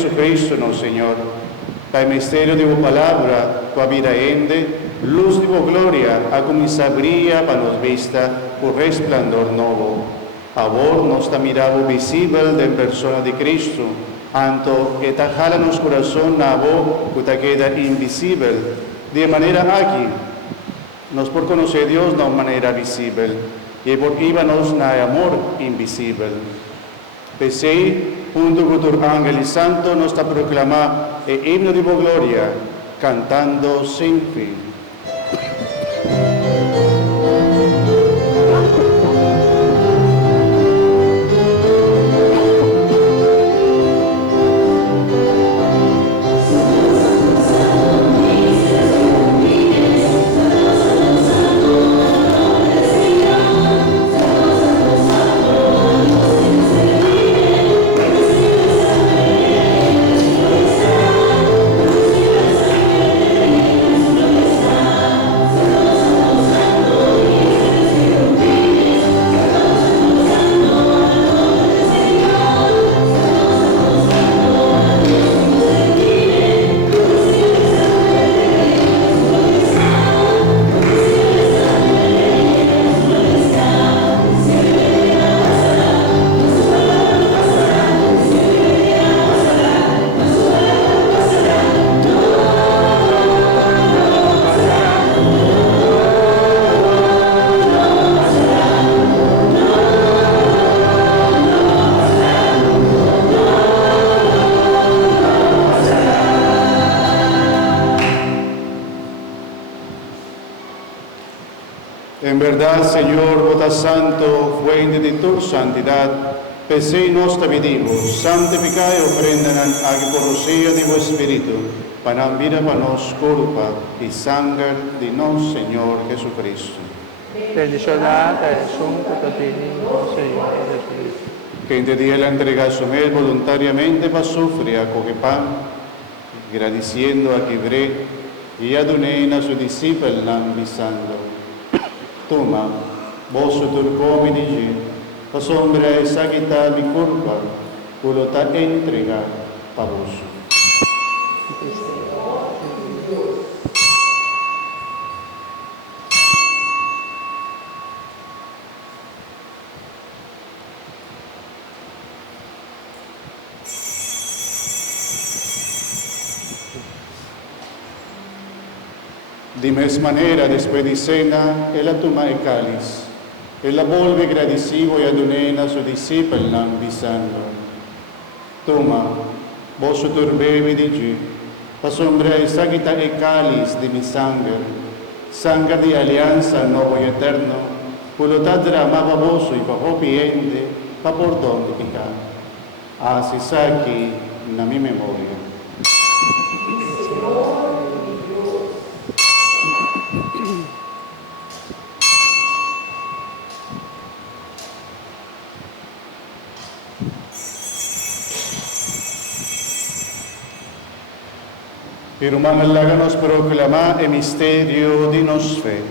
Jesucristo, nosso Senhor, Pai mistério de tua palavra, tua vida ende, luz de tua glória, a começar brilha para nos vista o resplandor novo. A vós nos está mirado visível de persona de Cristo, anto que ta jala nos coração na voz que ta queda invisível, de maneira aqui, nos por conhecer Deus de uma maneira visível, e por íbanos na amor invisível. Pensei, junto con tu ángel y santo, nos está proclamar el himno de tu gloria, cantando sin fin. En verdad, Señor, vota santo, fuente de tu santidad, pese y nos te pedimos, santifica y ofrendan a que por rocío de vuestro Espíritu, para vida para nos culpa y sangre de nos, Señor Jesucristo. Bendicionate sunt tutti Señor Jesucristo. Que en día la entrega su él voluntariamente para sufrir a coger pan, agradeciendo a Quibré y a Dunena a su discípulo avisando. Toma, vos tu come dici, la sombra esa quita mi culpa, culo ta entrega pa vos. De mesma maneira, depois de cena, ela toma o cálice. Ela volve agradecido e adunena a seu discípulo, avisando. Toma, vos bebe de ti, a sombra esta que está o cálice de mi sangre, sangre de aliança novo e eterno, por lo tanto derramava vosso e para opiente, para perdão de pecado. Assim aqui na minha memória. Hermano, háganos proclamar el misterio de nuestra fe.